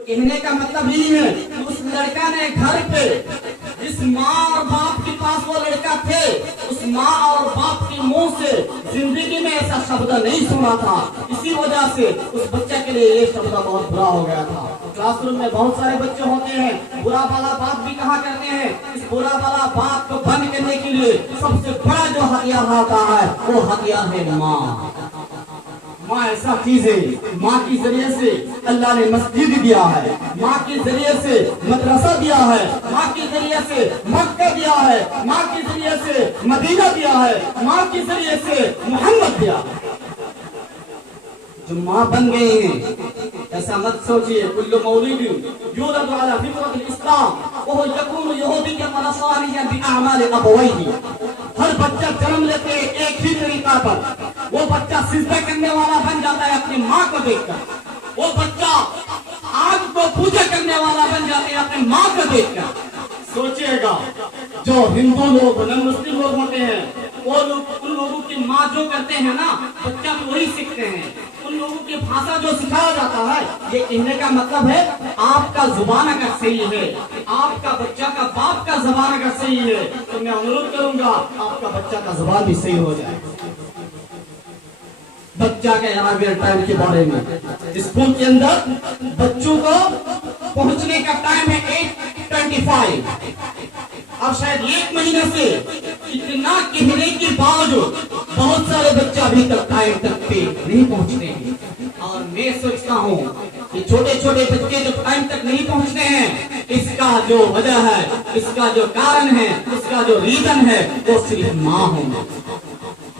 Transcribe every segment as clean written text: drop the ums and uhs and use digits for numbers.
कहने का मतलब ही है उस लड़का ने घर पे जिस माँ और बाप के पास वो लड़का थे, उस माँ और बाप के मुंह से जिंदगी में ऐसा शब्द नहीं सुना था। इसी वजह से उस बच्चे के लिए ये शब्द बहुत बुरा हो गया था। क्लासरूम में बहुत सारे बच्चे होते हैं, बुरा वाला बात भी कहा करते हैं। इस बुरा वाला बात को बंद करने के लिए सबसे बड़ा जो हथियार होता है वो हथियार है माँ। माँ ऐसा चीज है, माँ के जरिए से अल्लाह ने मस्जिद दिया है, माँ के जरिए से मदरसा दिया है, माँ के जरिए से मक्का दिया है, माँ के जरिए से मदीना दिया है, माँ के जरिए से मोहम्मद दिया है। जो माँ बन गए हैं ऐसा मत सोचिए कुल्लु मौलूद यूलद अला फितरतिल इस्लाम वह यकूनु यहूदिय्यन व नसरानिय्यन बिअअमालि अबवैहि। हर बच्चा जन्म लेते एक ही तरीका पर, वो बच्चा सिजदा करने वाला बन जाता है अपनी माँ को देखकर, वो बच्चा आग को पूजा करने वाला बन जाता है अपनी माँ को देखकर। सोचिएगा जो हिंदू लोग न मुस्लिम लोग होते हैं वो लोग उन लोगों की माँ जो करते हैं ना बच्चा भी वही सीखते हैं। उन लोगों की भाषा जो सिखाया जाता है, ये कहने का मतलब है आपका जुबान अगर सही है, आपका बच्चा का बाप का जुबान अगर सही है तो मैं अनुरोध करूंगा आपका बच्चा का जुबान भी सही हो जाए। बच्चा के अराइवल टाइम के बारे में स्कूल के अंदर बच्चों को पहुंचने का टाइम है 8:25। अब शायद एक महीने से इतना कहने के बावजूद बहुत सारे बच्चे अभी तक टाइम तक पे नहीं पहुंचते हैं। और मैं सोचता हूँ कि छोटे छोटे बच्चे जो टाइम तक नहीं पहुंचते हैं, इसका जो वजह है, इसका जो कारण है, इसका जो रीजन है वो सिर्फ माँ होंगे।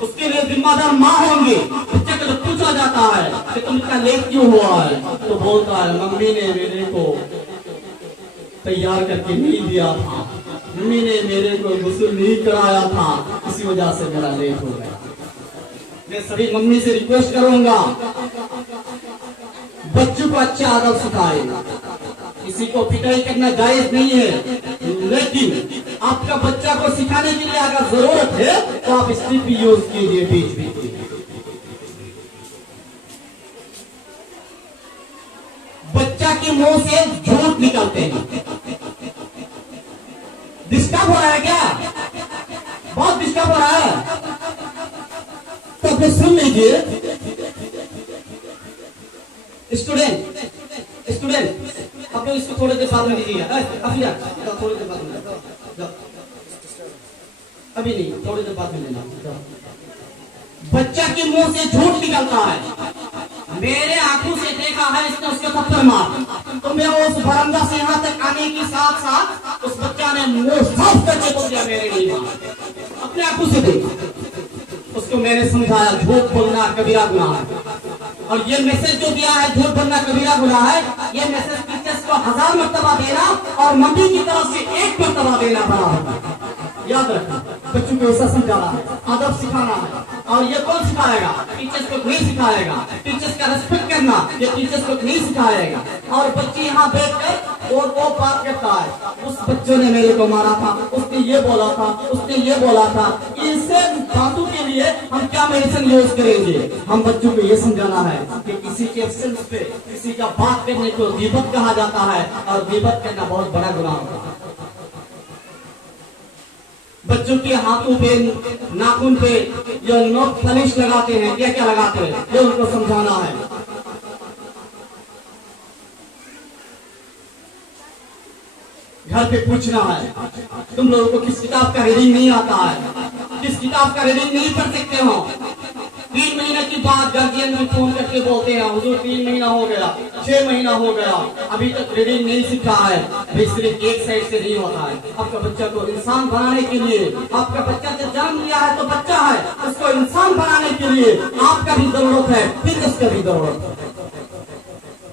उसके लिए जिम्मेदार माँ होंगे। बच्चे को जब पूछा जाता है कि तुम इतना लेट क्यों हुआ है तो बोलता है मम्मी ने मेरे को तैयार करके नहीं दिया था, मम्मी ने मेरे को गुस्ल नहीं कराया था, इसी वजह से मेरा लेट हो गया। मैं सभी मम्मी से रिक्वेस्ट करूंगा बच्चों को अच्छा आदब सिखाए। किसी को पिटाई करना जायज नहीं है, लेकिन आपका बच्चा को सिखाने के लिए अगर जरूरत है तो आप स्टिक भी यूज कीजिए बीच बीच। बच्चा के मुंह से झूठ निकलते हैं। डिस्टर्ब हो रहा है क्या? बहुत डिस्टर्ब हो रहा है तो फिर सुन लीजिए। स्टूडेंट आप लोग इसको थोड़ी देर बाद में दीजिएगा। थोड़ी देर बाद में, अभी नहीं, थोड़ी देर बाद में लेना। बच्चा के मुंह से झूठ निकलता है। मेरे आंखों से देखा है, इसने उसके थप्पड़ मार तो मैं उस बरामदा से यहाँ तक आने के साथ साथ उस बच्चा ने मुंह साफ करके बोल दिया मेरे नहीं मार। अपने आंखों से देख। उसको मैंने समझाया झूठ बोलना कबीरा गुनाह है, और ये मैसेज जो दिया है झूठ बोलना कबीरा गुनाह है, ये मैसेज टीचर्स को 1000 मर्तबा देना और मम्मी की तरफ से 1 मर्तबा देना बराबर है। याद रखना, बच्चों को ऐसा समझाना है, आदब सिखाना है। और ये कौन सिखाएगा? टीचर्स को नहीं सिखाएगा। टीचर्स का रेस्पेक्ट करना ये टीचर्स को नहीं सिखाएगा। और बच्चे यहाँ बैठकर और वो बात करता है उस बच्चों ने मेरे को मारा था, उसने ये बोला था, उसने ये बोला था। इससे बातों के लिए हम क्या मेडिसिन यूज करेंगे? हम बच्चों को ये समझाना है कि किसी के एब्सेंस पे किसी का बात करने को गीबत कहा जाता है, और गीबत करना बहुत बड़ा गुनाह होता है। बच्चों के हाथों पे नाखून पे जो नोट पॉलिश लगाते हैं, क्या क्या लगाते हैं, ये उनको समझाना है। घर पे पूछना है तुम लोगों को किस किताब का रीडिंग नहीं आता है, किस किताब का रीडिंग नहीं पढ़ सकते हो। 3 महीने की बात गार्जियन में फोन करके बोलते हैं हुजूर 3 महीना हो गया, 6 महीना हो गया, अभी तक रीडिंग नहीं सीखा है। भाई सिर्फ एक साइड से नहीं होता है। आपका बच्चा को इंसान बनाने के लिए, आपका बच्चा जब जन्म लिया है तो बच्चा है, उसको इंसान बनाने के लिए आपका भी जरूरत है, टीचर्स का भी जरूरत है।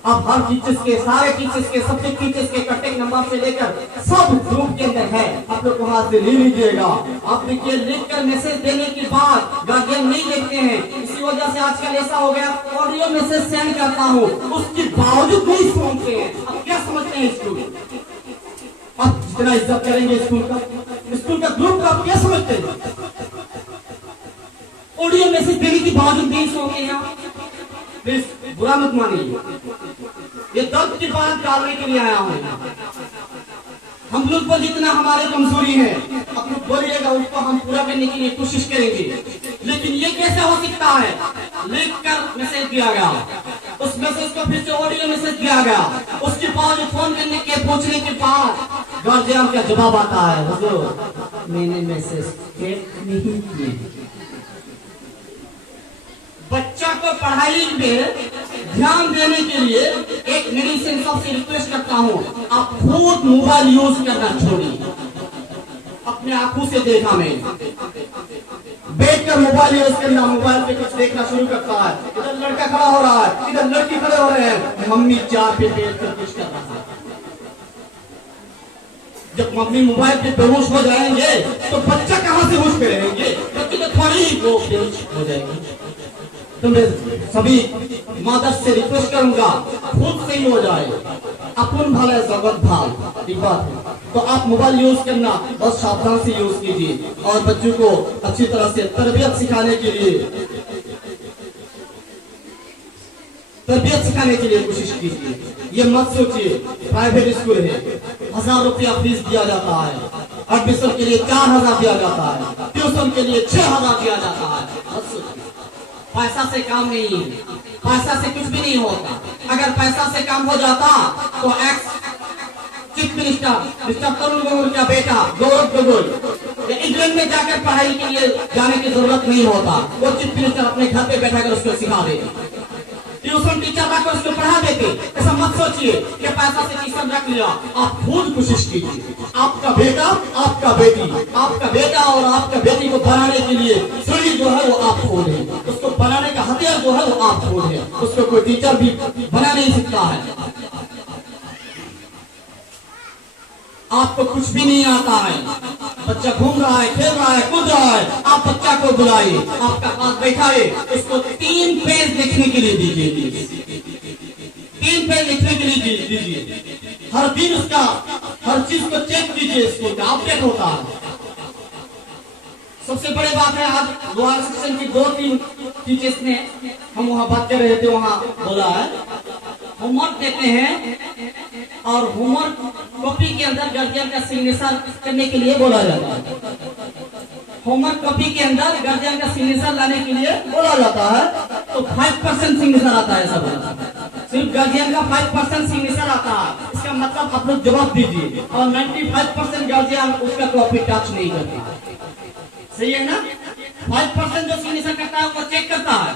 अब हर टीचर्स के, सारे टीचर्स के, सब्जेक्ट टीचर्स के कांटेक्ट नंबर से लेकर सब ग्रुप के अंदर है, आप लोग वहां से ले लीजिएगा। आप देखिए लिखकर मैसेज देने के बाद गार्जियन नहीं देखते हैं, इसी वजह से आजकल ऐसा हो गया ऑडियो मैसेज सेंड करता हूँ उसके बावजूद नहीं सुनते हैं। अब क्या समझते हैं स्कूल? आप जितना इज्जत करेंगे स्कूल का ग्रुप का, आप क्या समझते हैं? ऑडियो मैसेज देने के बावजूद नहीं सुनते हैं। प्लीज बुरा मत मानिए। ये दर्द की बात डालने के लिए आया हूँ। हम लोग को जितना हमारे कमजोरी है आप लोग बोलिएगा, उसको हम पूरा करने के लिए कोशिश करेंगे। लेकिन ये कैसे हो सकता है? लिख कर मैसेज दिया गया, उस मैसेज को फिर से ऑडियो मैसेज दिया गया, उसके बाद फोन करने के पूछने के बाद गार्जियन का जवाब आता है, हुजूर मैंने मैसेज चेक नहीं किया। बच्चा को पढ़ाई में ध्यान देने के लिए एक मेडिसिन सबसे रिक्वेस्ट करता हूँ, आप खुद मोबाइल यूज करना छोड़िए। अपने आंखों से देखा मैं, बैठकर मोबाइल यूज करना, मोबाइल पे कुछ देखना शुरू करता है, इधर लड़का खड़ा हो रहा है, इधर लड़की खड़े हो रहे हैं, मम्मी चार पे बैठ कर कुछ कर रहा है। जब मम्मी मोबाइल पे बेहोश हो जाएंगे तो बच्चा कहाँ से होश पे रहेंगे? बच्चे तो थोड़ी ही वो बेहोश हो जाएंगे। तो मैं सभी मदर से रिक्वेस्ट करूंगा, खुद से ही हो जाए, अपन भले जगत भाल, ठीक बात है। तो आप मोबाइल यूज करना बहुत सावधान से यूज कीजिए और बच्चों को अच्छी तरह से तरबियत सिखाने के लिए कोशिश कीजिए। ये मत सोचिए प्राइवेट स्कूल है, 1000 रुपया फीस दिया जाता है, एडमिशन के लिए 4000 दिया जाता है, ट्यूशन के लिए 6000 दिया जाता है। मत सोचिए, पैसा से काम नहीं है, पैसा से कुछ भी नहीं होता। अगर पैसा से काम हो जाता तो ex chief minister mister Tarun Gogoi का बेटा गौरव गोगोई इंग्लैंड में जाकर पढ़ाई के लिए जाने की जरूरत नहीं होता, वो चीफ मिनिस्टर अपने घर पे बैठा कर उसको सिखा देते, ट्यूशन टीचर लाकर उसको पढ़ा देते। ऐसा मत सोचिए कि पैसा से ट्यूशन रख लिया। आप खुद कोशिश कीजिए, आपका बेटा आपका बेटा और आपका बेटी को बनाने के लिए सीढ़ी जो है वो आप खोले, उसको बनाने का हथियार जो है वो आप खोले। उसको कोई टीचर भी बना नहीं सकता है। आपको कुछ भी नहीं आता है, बच्चा घूम रहा है, खेल रहा है, कूद रहा है, आप बच्चा को बुलाइए, आपका पास बैठाइए, उसको 3 पेज लिखने के लिए दीजिए, 3 पेज लिखने के लिए दीजिए। हर दिन उसका हर चीज को चेक कीजिए, स्कूल का अपडेट होता है। सबसे बड़ी बात है, आज लोअर सेक्शन की 2-3 टीचर्स ने, हम वहाँ बात कर रहे थे, वहाँ बोला है होमवर्क देते हैं और होमवर्क कॉपी के अंदर गार्जियन का सिग्नेचर करने के लिए बोला जाता है। होमवर्क कॉपी के अंदर गार्जियन का सिग्नेचर लाने के लिए बोला जाता है, तो 5% सिग्नेचर आता है। सब सिर्फ गार्जियन का 5% सिग्नेचर आता है। इसका मतलब आप लोग जवाब दीजिए, और 95% गार्जियन उसका कॉपी टच नहीं करती। सही है ना? 5% जो सिग्नेचर करता है वो चेक करता है,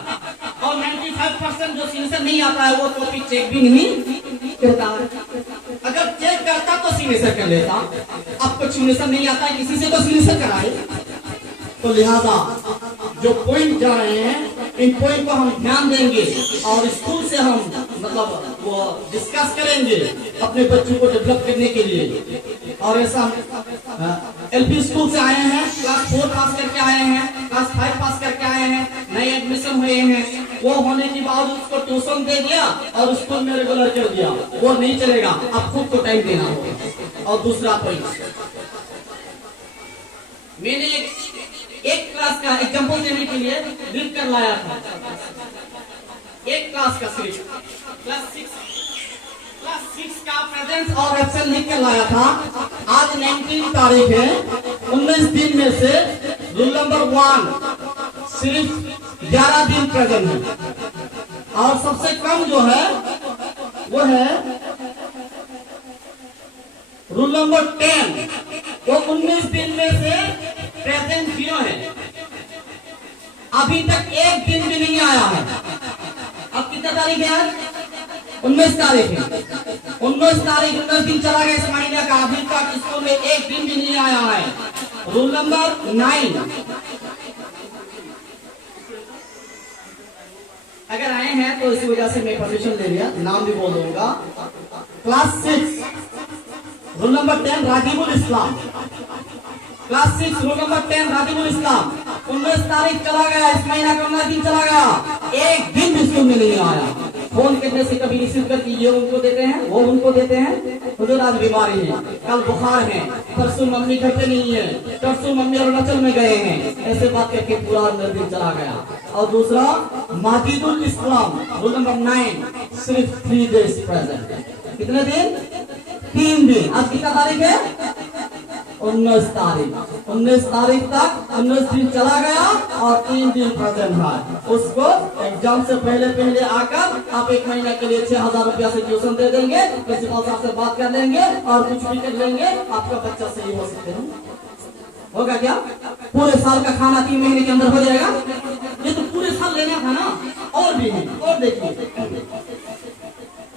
और 95% जो सिग्नेचर नहीं आता है वो कॉपी चेक भी नहीं करता है। अगर चेक करता तो सिग्नेचर कर लेता, आपको सिग्नेचर नहीं आता है, किसी से तो सिग्नेचर कराए। तो लिहाजा जो पॉइंट जा रहे हैं, इन पॉइंट को हम ध्यान देंगे और स्कूल से हम मतलब वो डिस्कस करेंगे अपने बच्चों को डेवलप करने के लिए। और ऐसा एलपी स्कूल से आए हैं, क्लास 4 पास करके आए हैं, क्लास 5 पास करके आए हैं, नए एडमिशन हुए हैं, वो होने के बाद उसको ट्यूशन दे दिया और स्कूल में रेगुलर कर दिया, वो नहीं चलेगा, आप खुद को टाइम देना होगा। और दूसरा पॉइंट, मैंने एक क्लास का एग्जाम्पल देने के लिए लिख कर लाया था, एक क्लास का सिर्फ क्लास 6 का प्रेजेंस और एब्सेंट लिख कर लाया था। आज 19 तारीख है, 19 दिन में से रूल नंबर 1 सिर्फ 11 दिन प्रेजेंट है, और सबसे कम जो है वो है रूल नंबर 10, वो 19 दिन में से प्रेजेंट 0 है। अभी तक एक दिन भी नहीं आया है। अब कितना तारीख है आज? 19 तारीख है। 19 दिन चला गया इस महीने का, अभी तक स्कूल में एक दिन भी नहीं आया है। रूल नंबर 9, अगर आए हैं तो इसी वजह से मैं परमिशन ले लिया, नाम भी बोल दूंगा। क्लास 6 रूल नंबर 10 राजीबुल इस्लाम, क्लास 6 रूल नंबर 10 राजीबुल इस्लाम। 19 तारीख चला गया, इस महीना का 19 दिन चला गया, एक दिन भी स्कूल में नहीं आया। फोन करने से कभी रिसीव करके ये उनको देते हैं, वो उनको देते हैं, हुजूर आज बीमारी है, कल बुखार है, परसों मम्मी घर पे नहीं है, परसों मम्मी अरुणाचल में गए हैं, ऐसे बात करके पूरा दिन चला गया। और दूसरा माजिदुल इस्लाम रूल नंबर 9, सिर्फ 3 days प्रेजेंट। कितने दिन? 3 दिन। आज कितना तारीख है? 19 तारीख। 19 तारीख तक 19 दिन चला गया और 3 दिन प्रेजेंट है। उसको एग्जाम से पहले आकर आप 1 महीने के लिए 6000 रुपया से ट्यूशन दे देंगे, प्रिंसिपल साहब से बात कर लेंगे और कुछ भी कर लेंगे, आपका बच्चा सही हो सकते हैं। होगा क्या? पूरे साल का खाना 3 महीने के अंदर हो जाएगा? ये तो पूरे साल लेना था ना। और भी है, और देखिए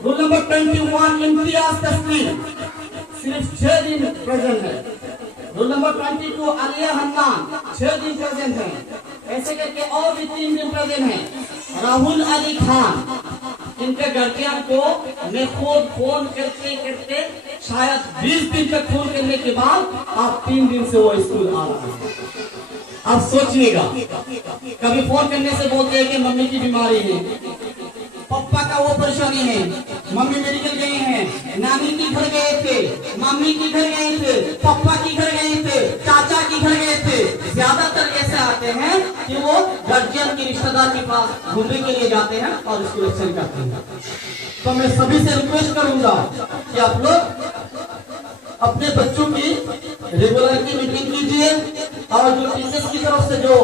रूल नंबर 21 इम्तियाज तस्लीम, सिर्फ 6 दिन प्रेजेंट है। रूल नंबर 22 आलिया हन्नान 6 दिन प्रेजेंट है। ऐसे करके और भी 3 दिन प्रेजेंट है। राहुल अली खान, इनके गार्जियन को मैं खुद फोन करते शायद 20 दिन तक फोन करने के बाद आप 3 दिन से वो स्कूल आ रहा है। आप सोचिएगा, कभी फोन करने से बोलते हैं कि मम्मी की बीमारी है, पापा का वो परेशानी है, मम्मी मेडिकल गए हैं, नानी की घर गए थे, मम्मी की घर गए थे, पापा की घर गए थे, चाचा की घर गए थे। ज्यादातर ऐसे आते हैं कि वो गार्जियन के रिश्तेदार के पास घूमने के लिए जाते हैं और स्कूल एक्सटेंड करते हैं। तो मैं सभी से रिक्वेस्ट करूंगा कि आप लोग अपने बच्चों की रेगुलरिटी मीटिंग कीजिए और जो टीचर्स की तरफ से जो